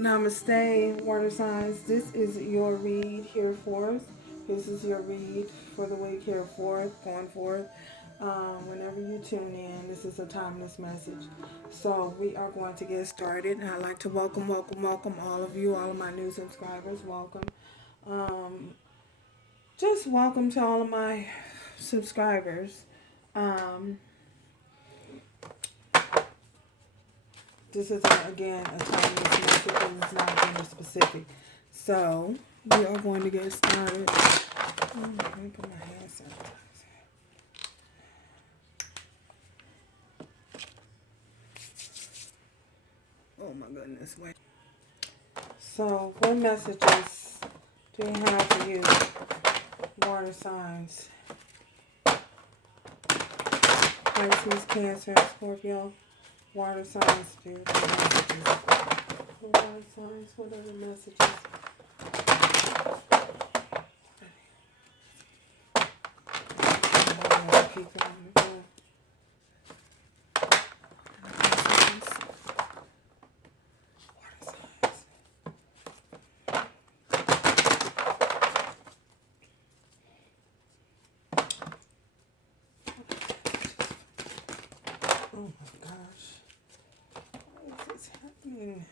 Namaste, water signs. This is your read here forth. This is your read for the week here forth, going forth. Whenever you tune in, this is a timeless message. So we are going to get started. And I'd like to welcome all of you, all of my new subscribers. Welcome. Just welcome to all of my subscribers. This is, again, a timeless message and it's not gender specific. So, we are going to get started. Let me put my hand sanitizer. Oh my goodness, wait. So, what messages do you have for you, water signs? Pisces, Cancer, Scorpio. Water signs, spiritual messages. Water signs, what are the messages? Keep going. Oh my gosh. Why is this happening?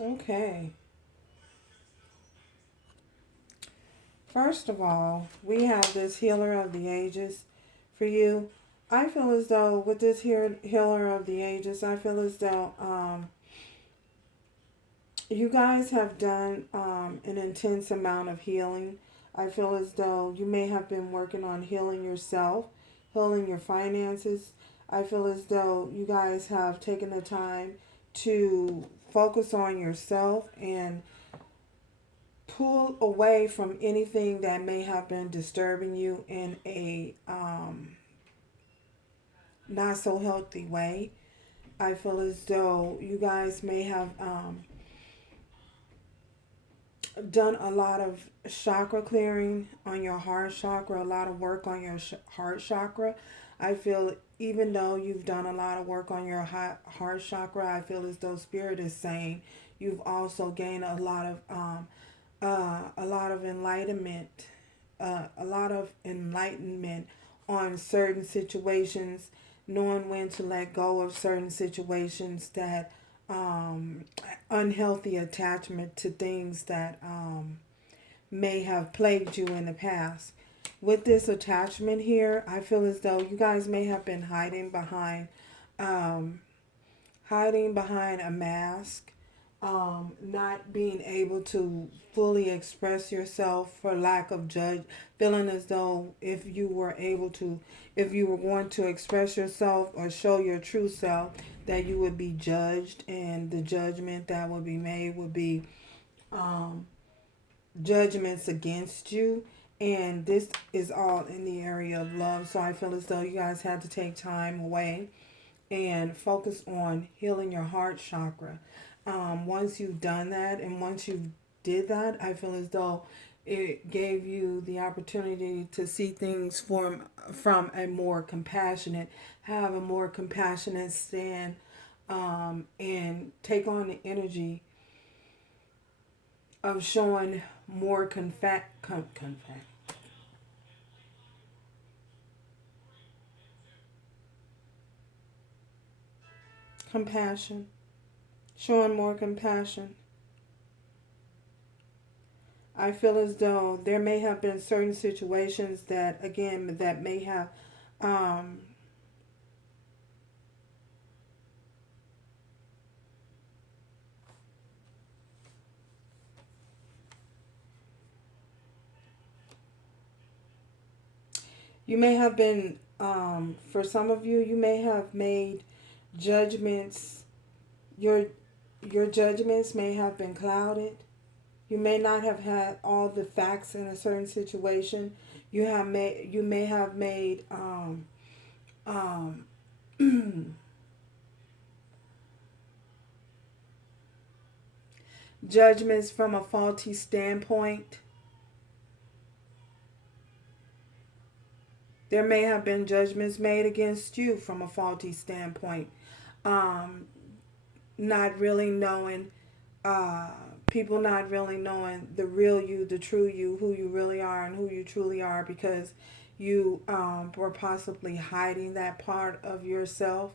Okay. First of all, we have this healer of the ages for you. I feel as though with this healer of the ages, I feel as though you guys have done an intense amount of healing. I feel as though you may have been working on healing yourself, healing your finances. I feel as though you guys have taken the time to focus on yourself and pull away from anything that may have been disturbing you in a not so healthy way. I feel as though you guys may have done a lot of chakra clearing on your heart chakra, a lot of work on your heart chakra. I feel even though you've done a lot of work on your heart chakra, I feel as though Spirit is saying you've also gained a lot of enlightenment, on certain situations, knowing when to let go of certain situations that unhealthy attachment to things that may have plagued you in the past. With this attachment here, I feel as though you guys may have been hiding behind a mask, not being able to fully express yourself for lack of feeling as though if you were going to express yourself or show your true self, that you would be judged, and the judgment that would be made would be judgments against you. And this is all in the area of love. So I feel as though you guys had to take time away and focus on healing your heart chakra. Once you've done that and once you did that, I feel as though it gave you the opportunity to see things from a more compassionate, have a more compassionate stand, and take on the energy of showing more compassion, showing more compassion. I feel as though there may have been certain situations that, again, that may have, um, you may have been, for some of you, you may have made judgments. Your judgments may have been clouded. You may not have had all the facts in a certain situation. You may have made um, judgments from a faulty standpoint. There may have been judgments made against you from a faulty standpoint. Um, Not really knowing, uh, people not really knowing the real you, the true you, who you really are and who you truly are, because you were possibly hiding that part of yourself.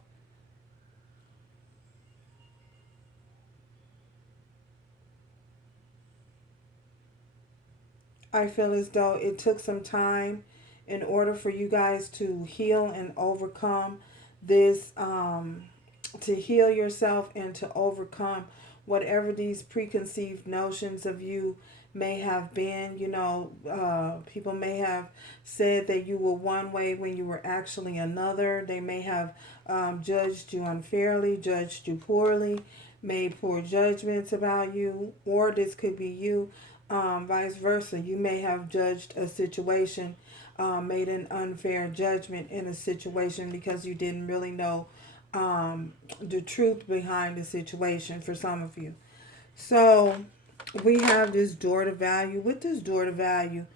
I feel as though it took some time in order for you guys to heal and overcome this, to heal yourself and to overcome whatever these preconceived notions of you may have been. You know, people may have said that you were one way when you were actually another. They may have judged you unfairly, judged you poorly, made poor judgments about you, or this could be you. Vice versa, you may have judged a situation, made an unfair judgment in a situation because you didn't really know the truth behind the situation for some of you. So we have this door to value. With this door to value,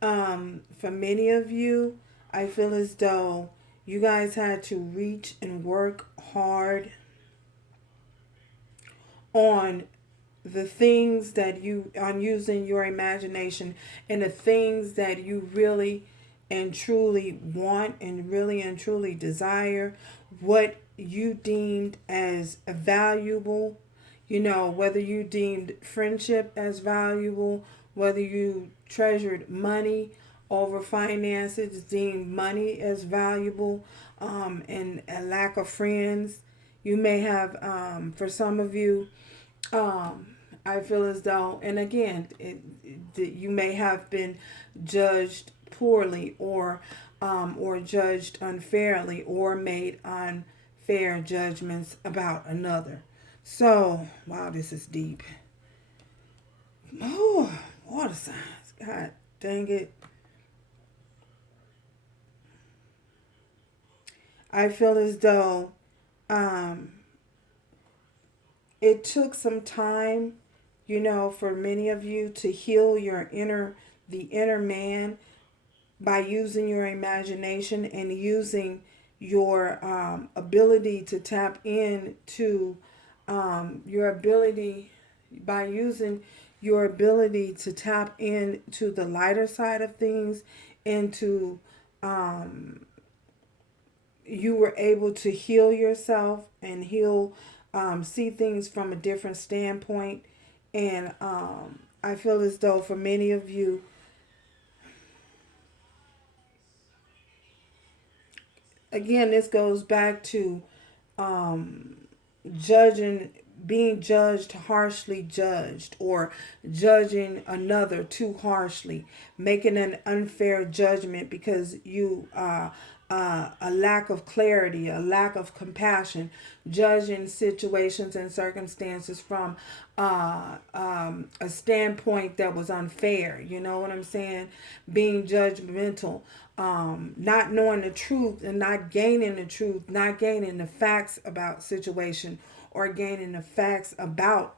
for many of you, I feel as though you guys had to reach and work hard on the things that you, on using your imagination and the things that you really and truly want and really and truly desire, what you deemed as valuable, you know, whether you deemed friendship as valuable, whether you treasured money over finances, deemed money as valuable, and a lack of friends. You may have, for some of you, I feel as though, and again, you may have been judged poorly, or judged unfairly, or made unfair judgments about another. So, wow, this is deep. Oh, water signs. God dang it. I feel as though um, it took some time, you know, for many of you to heal the inner man by using your imagination and using your ability to tap into your ability, by using your ability to tap into the lighter side of things, into um, you were able to heal yourself and see things from a different standpoint. And I feel as though for many of you, again, this goes back to um, judging, being judged, harshly judged, or judging another too harshly, making an unfair judgment because you a lack of clarity, a lack of compassion, judging situations and circumstances from a standpoint that was unfair. You know what I'm saying? Being judgmental, not knowing the truth and not gaining the truth, not gaining the facts about situation or gaining the facts about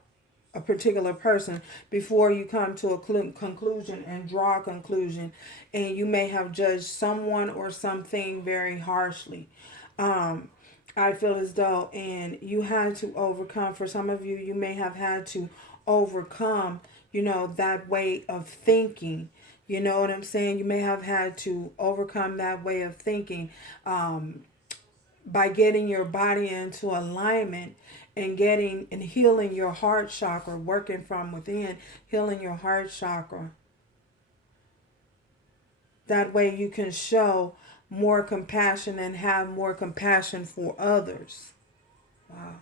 a particular person before you come to a conclusion and draw a conclusion, and you may have judged someone or something very harshly. I feel as though, and you had to overcome, for some of you, you may have had to overcome, that way of thinking. You know what I'm saying? You may have had to overcome that way of thinking, by getting your body into alignment and getting and healing your heart chakra, working from within, healing your heart chakra. That way you can show more compassion and have more compassion for others. Wow.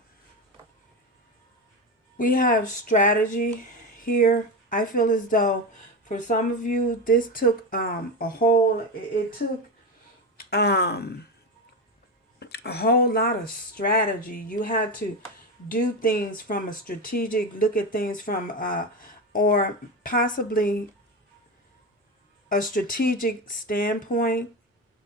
We have strategy here. I feel as though for some of you, this took it took a whole lot of strategy. You had to do things from a strategic, look at things from, or possibly a strategic standpoint.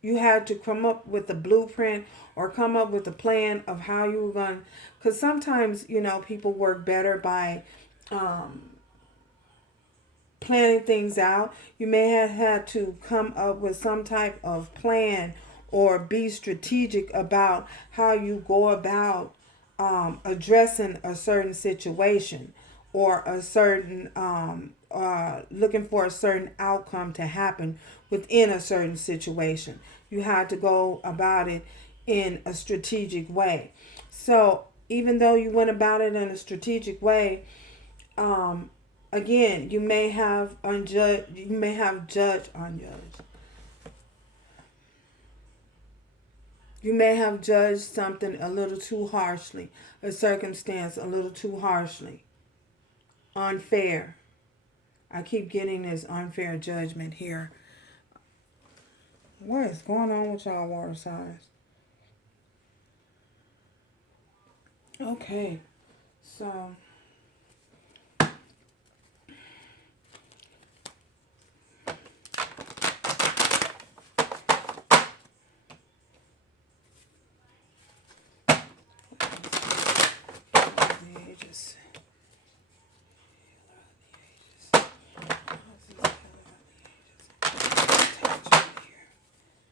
You had to come up with a blueprint or come up with a plan of how you were going. Because sometimes, people work better by planning things out. You may have had to come up with some type of plan or be strategic about how you go about addressing a certain situation or a certain looking for a certain outcome to happen within a certain situation. You had to go about it in a strategic way. So even though you went about it in a strategic way, again, you may have judged. You may have judged something a little too harshly, a circumstance a little too harshly. Unfair. I keep getting this unfair judgment here. What is going on with y'all water signs? Okay, so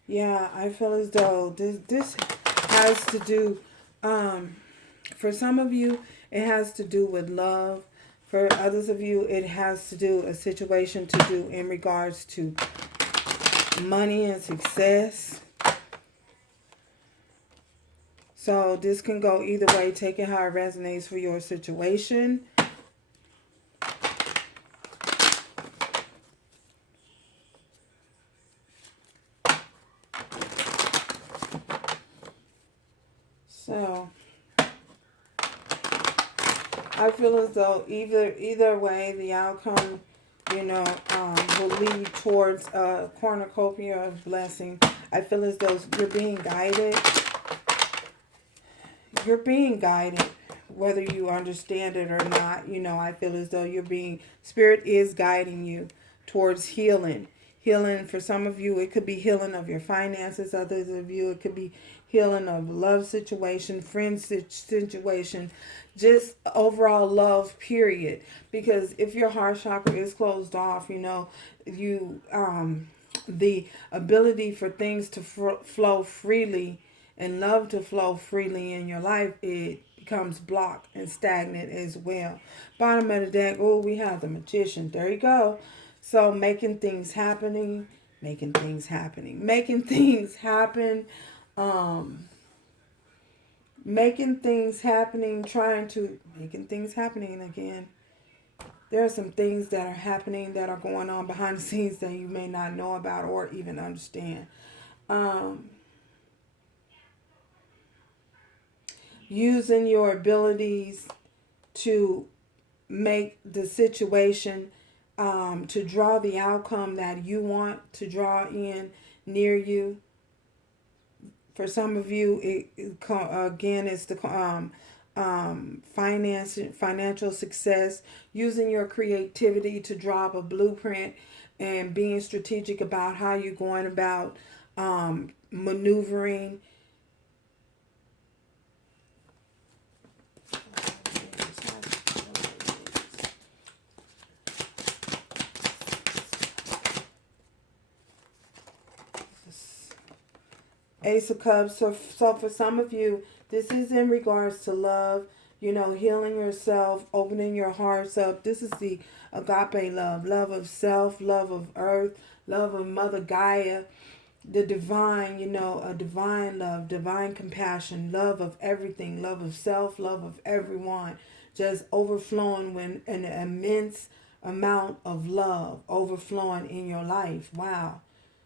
yeah, I feel as though this has to do, for some of you, it has to do with love. For others of you, it has to do a situation to do in regards to money and success. So this can go either way, taking how it resonates for your situation. So I feel as though either way, the outcome, will lead towards a cornucopia of blessing. I feel as though you're being guided. You're being guided, whether you understand it or not. I feel as though Spirit is guiding you towards healing. Healing, for some of you, it could be healing of your finances. Others of you, it could be healing of love situation, friend situation, just overall love, period. Because if your heart chakra is closed off, the ability for things to flow freely and love to flow freely in your life, it becomes blocked and stagnant as well. Bottom of the deck, we have the Magician. There you go. So making things happen, making things happen, making things happening again. There are some things that are happening that are going on behind the scenes that you may not know about or even understand. Using your abilities to make the situation, to draw the outcome that you want to draw in near you. For some of you, again, it's the financial success, using your creativity to draw up a blueprint and being strategic about how you're going about maneuvering. Ace of Cups. So for some of you, this is in regards to love, healing yourself, opening your hearts up. This is the agape love, love of self, love of earth, love of Mother Gaia, the divine, a divine love, divine compassion, love of everything, love of self, love of everyone, just overflowing when an immense amount of love overflowing in your life. Wow.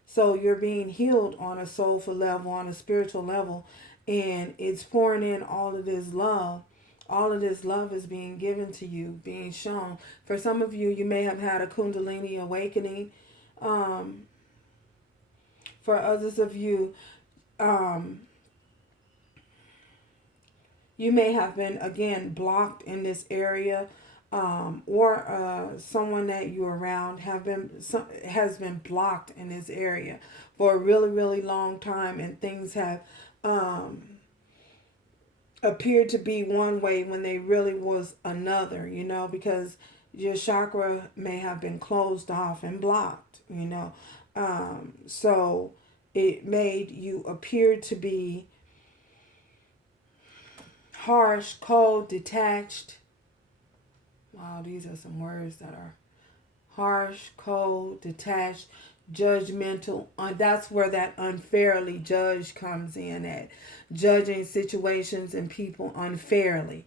So you're being healed on a soulful level, on a spiritual level, and it's pouring in all of this love. All of this love is being given to you, being shown. For some of you, you may have had a Kundalini awakening. For others of you, you may have been, again, blocked in this area. Or someone that you're around has been blocked in this area for a really, really long time, and things have appeared to be one way when they really was another, because your chakra may have been closed off and blocked, so it made you appear to be harsh, cold, detached. Wow, these are some words that are harsh, cold, detached, judgmental. That's where that unfairly judged comes in, at judging situations and people unfairly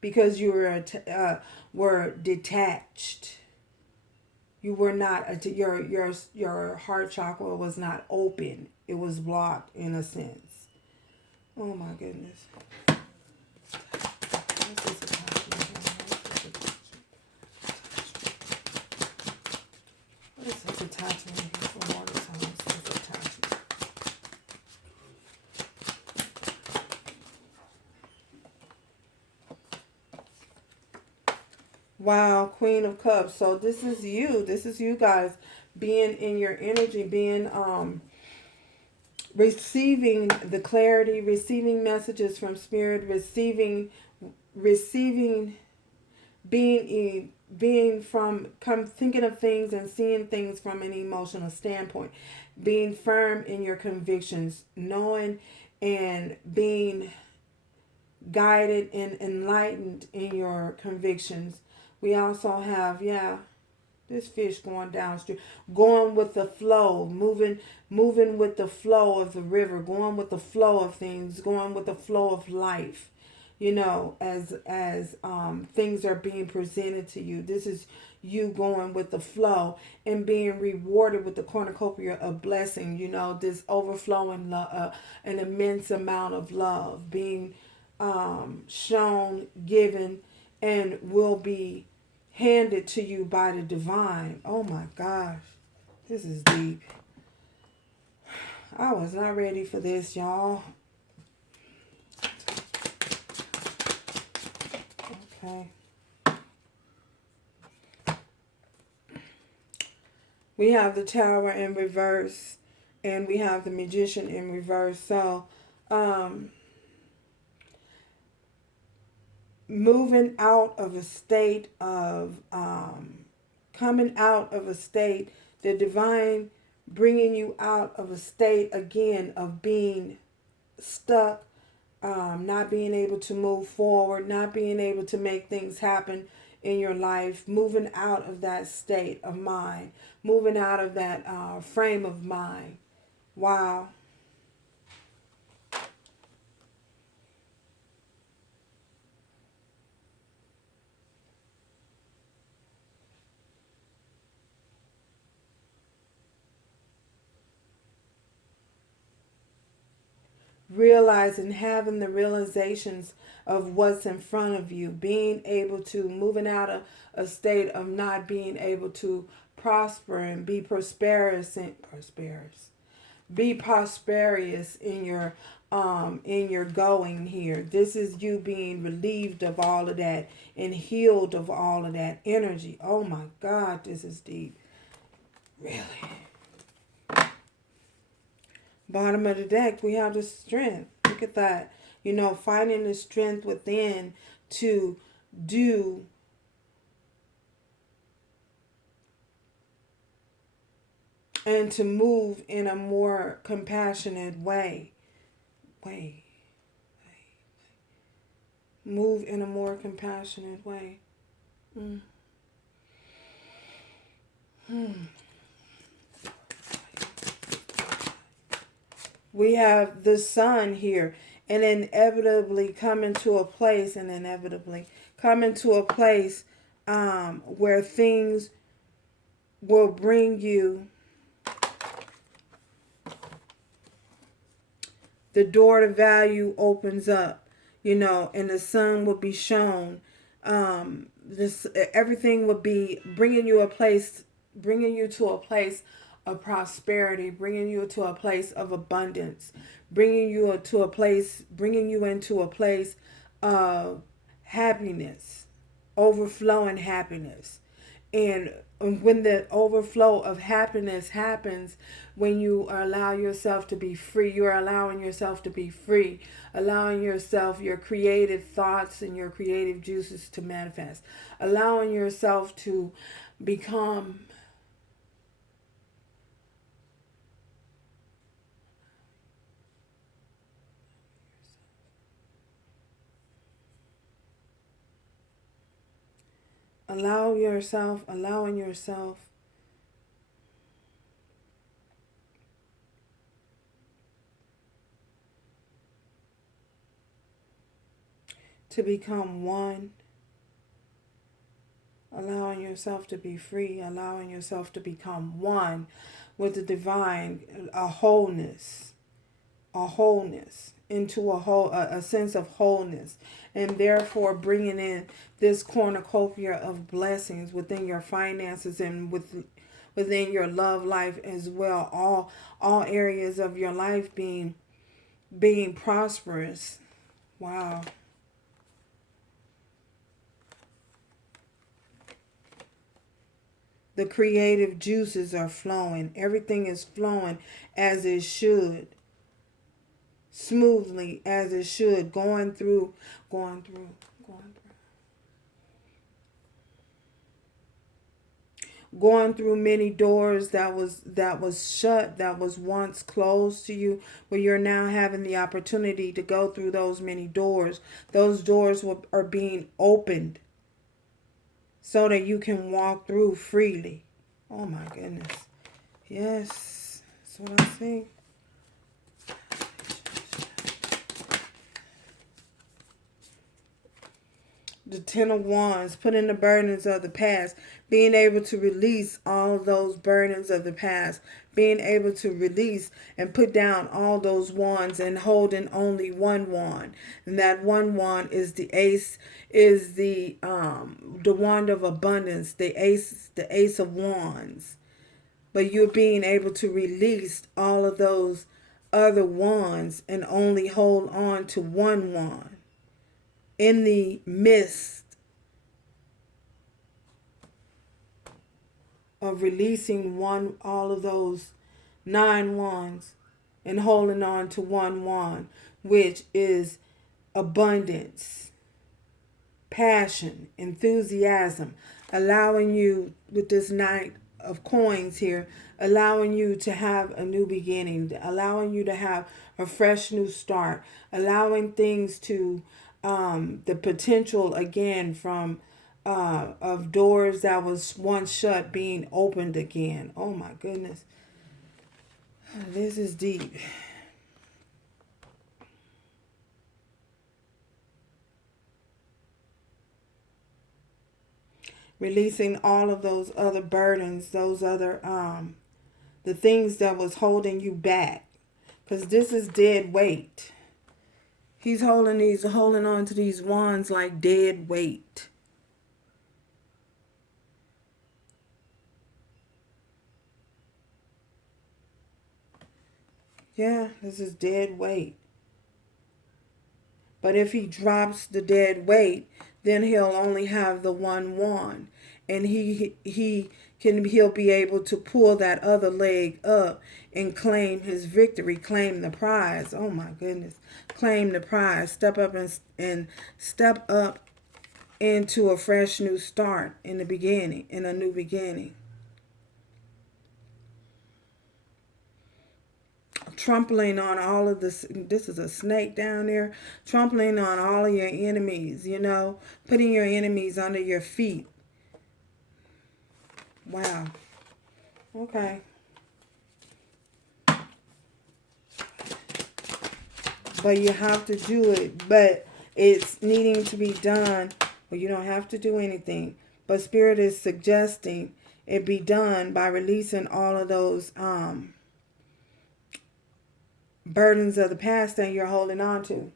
because you were detached. You were not, your heart chakra was not open. It was blocked in a sense. Oh my goodness. Attachment for water signs is attachment. Wow, Queen of Cups. So this is you. This is you guys being in your energy, being receiving the clarity, receiving messages from Spirit, receiving being thinking of things and seeing things from an emotional standpoint, being firm in your convictions, knowing and being guided and enlightened in your convictions. We also have, this fish going downstream, going with the flow, moving with the flow of the river, going with the flow of things, going with the flow of life. As things are being presented to you. This is you going with the flow and being rewarded with the cornucopia of blessing, this overflowing love, an immense amount of love being shown, given, and will be handed to you by the divine. Oh my gosh, this is deep. I was not ready for this, y'all. Okay. We have the Tower in reverse, and we have the Magician in reverse. So, moving out of a state of, coming out of a state, the divine bringing you out of a state, again, of being stuck, not being able to move forward, not being able to make things happen in your life, moving out of that state of mind, moving out of that frame of mind. Wow. Realizing, having the realizations of what's in front of you, being able to, moving out of a state of not being able to prosper and be prosperous, be prosperous in your going here. This is you being relieved of all of that and healed of all of that energy. Oh my God, this is deep. Really. Bottom of the deck, we have the strength. Look at that. You know, finding the strength within to do and to move in a more compassionate way. Move in a more compassionate way. We have the sun here, and inevitably coming to a place, where things will bring you the door to value opens up, you know, and the sun will be shown. Everything will be bringing you to a place of prosperity, bringing you to a place of abundance, bringing you into a place of happiness, overflowing happiness. And when the overflow of happiness happens, when you allow yourself to be free, you are allowing yourself to be free, allowing yourself, your creative thoughts and your creative juices to manifest, allowing yourself to become allowing yourself to become one, allowing yourself to be free, allowing yourself to become one with the divine, a wholeness into a sense of wholeness, and therefore bringing in this cornucopia of blessings within your finances and within your love life as well. All areas of your life being prosperous. Wow. The creative juices are flowing. Everything is flowing as it should. Smoothly as it should. Going through many doors that was shut, that was once closed to you, where you're now having the opportunity to go through those many doors. Those doors are being opened so that you can walk through freely. Oh my goodness. Yes, that's what I see. The Ten of Wands, putting the burdens of the past, being able to release all those burdens of the past, being able to release and put down all those wands and holding only one wand. And that one wand is the ace, is the wand of abundance, the ace of wands. But you're being able to release all of those other wands and only hold on to one wand. In the midst of releasing all of those 9 wands and holding on to one wand, which is abundance, passion, enthusiasm, allowing you with this Knight of Coins here, allowing you to have a new beginning, allowing you to have a fresh new start, allowing things to the potential again from of doors that was once shut being opened again. Oh my goodness. This is deep. Releasing all of those other burdens, those other the things that was holding you back. Because this is dead weight. He's holding on to these wands like dead weight. Yeah, this is dead weight. But if he drops the dead weight, then he'll only have the 1-1. And he'll be able to pull that other leg up and claim his victory, claim the prize. Oh my goodness. Claim the prize. Step up and step up into a fresh new start in the beginning, in a new beginning. Trampling on all of this is a snake down there, trampling on all of your enemies, putting your enemies under your feet. Wow. Okay. But you have to do it, but it's needing to be done. Well, you don't have to do anything, but Spirit is suggesting it be done by releasing all of those burdens of the past that you're holding on to.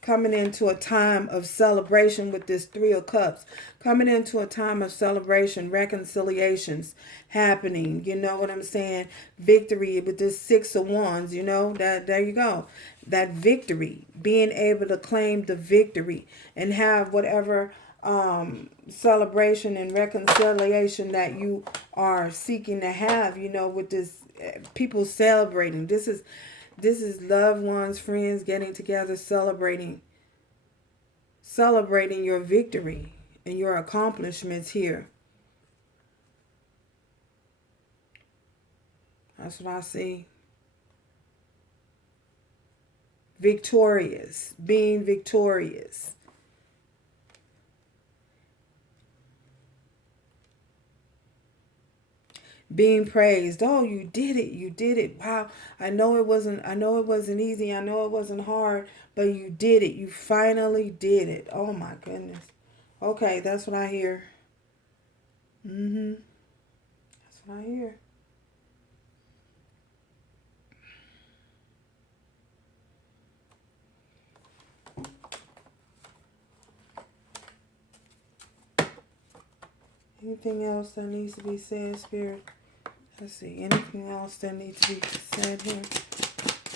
Coming into a time of celebration with this 3 of Cups. Coming into a time of celebration, reconciliations happening. You know what I'm saying? Victory with this 6 of Wands, that there you go. That victory. Being able to claim the victory and have whatever celebration and reconciliation that you are seeking to have, with this people celebrating. This is loved ones, friends getting together, celebrating your victory and your accomplishments here. That's what I see. Victorious, being victorious. Being praised. Oh, you did it. You did it. Wow. I know it wasn't easy. I know it wasn't hard, but you did it. You finally did it. Oh my goodness. Okay, that's what I hear. That's what I hear. Anything else that needs to be said, Spirit? Let's see. Anything else that needs to be said here?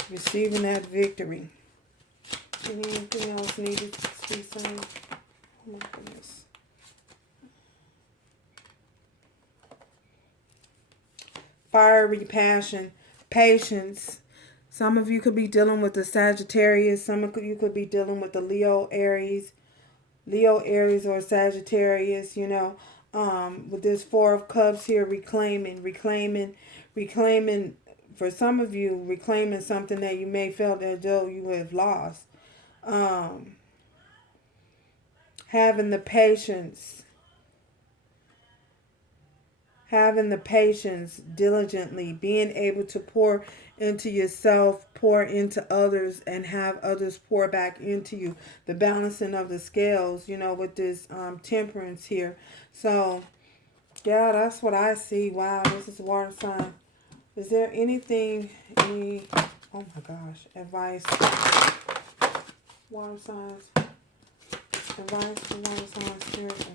Receiving that victory. Anything else needed to be said? Oh my goodness. Fiery passion, patience. Some of you could be dealing with the Sagittarius. Some of you could be dealing with the Leo, Aries, or Sagittarius, with this 4 of Cups here, reclaiming. For some of you, reclaiming something that you may felt as though you have lost. Having the patience diligently, being able to pour into yourself, pour into others, and have others pour back into you. The balancing of the scales, with this temperance here. So, yeah, that's what I see. Wow, this is water sign. Is there any, oh my gosh, advice, water signs, advice for water signs, Spirit,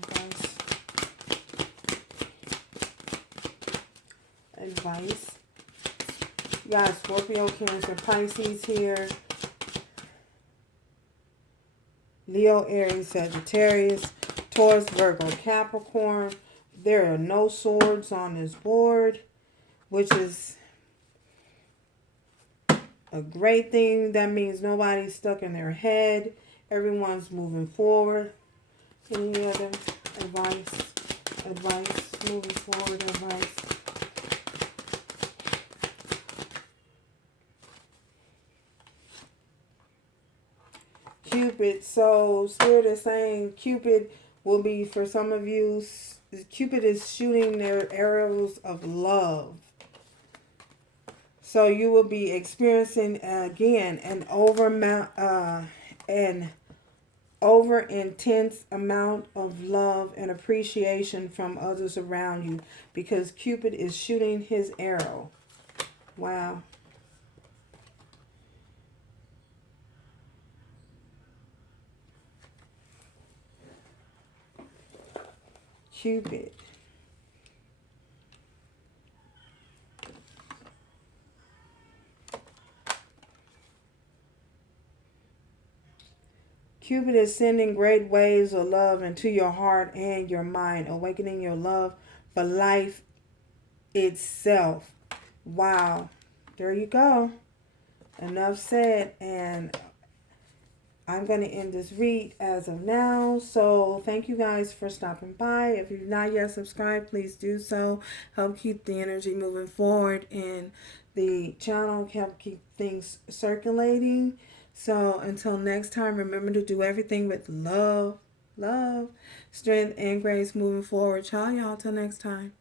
advice. You got Scorpio, Cancer, Pisces here. Leo, Aries, Sagittarius, Taurus, Virgo, Capricorn. There are no swords on this board, which is a great thing. That means nobody's stuck in their head. Everyone's moving forward. Any other advice? Moving forward advice. Cupid. So Spirit is saying Cupid will be, for some of you, Cupid is shooting their arrows of love. So you will be experiencing again an over intense amount of love and appreciation from others around you, because Cupid is shooting his arrow. Wow. Cupid. Cupid is sending great waves of love into your heart and your mind, awakening your love for life itself. Wow. There you go. Enough said. And I'm going to end this read as of now. So thank you guys for stopping by. If you've not yet subscribed, please do so. Help keep the energy moving forward in the channel. Help keep things circulating. So until next time, remember to do everything with love, strength, and grace moving forward. Ciao, y'all. Till next time.